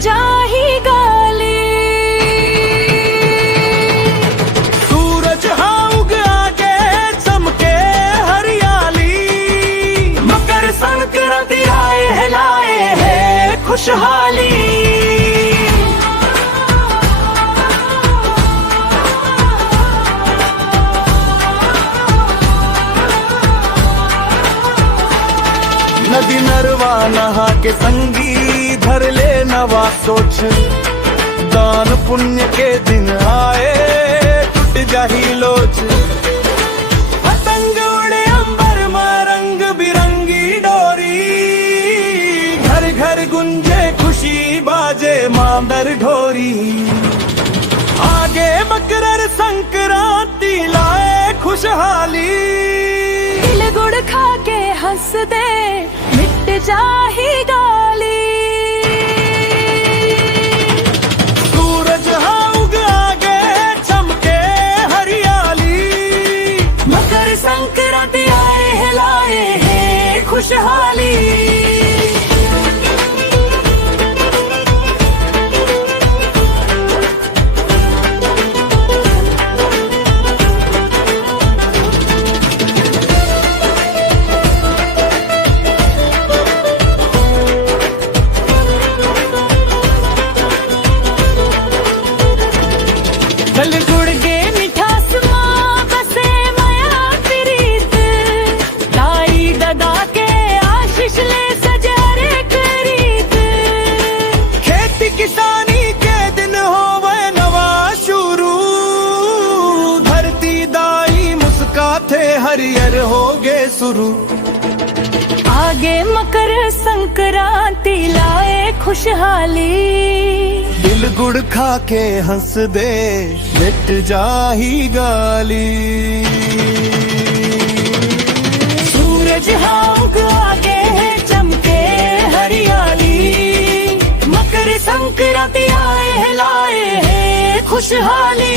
जाही गाली। सूरज हाँ उग आगे चमके हरियाली, मकर संक्रांति आए लाए है खुशहाली। नदी नरवा नहा के संगी धर ले नवा सोच, दान पुण्य के दिन आए टूट जाही लोच। पतंग उड़े अंबर में रंग बिरंगी डोरी, घर घर गुंजे खुशी बाजे मांदर ढोरी। आगे मकर संक्रांति लाए खुशहाली, तिल गुड़ खा के हंस दे मिट जाही गाली। सूरज हाँ उग आगे चमके हरियाली, मकर संक्रांति आए लाए है खुशहाली। चल गुड़ के मिठास माँ बसे माया प्रीत, लाई ददा के आशीष ले सजारे करीत। खेती किसानी के दिन होवे नवा शुरू, धरती दाई मुस्काते हरियर होगे शुरू। आगे मकर संक्रांति लाए खुशहाली, दिल गुड़ खा के हंस दे मिट जाही गाली। सूरज हाँ उग आगे है चमके हरियाली, मकर संक्रांति आए लाए है खुशहाली।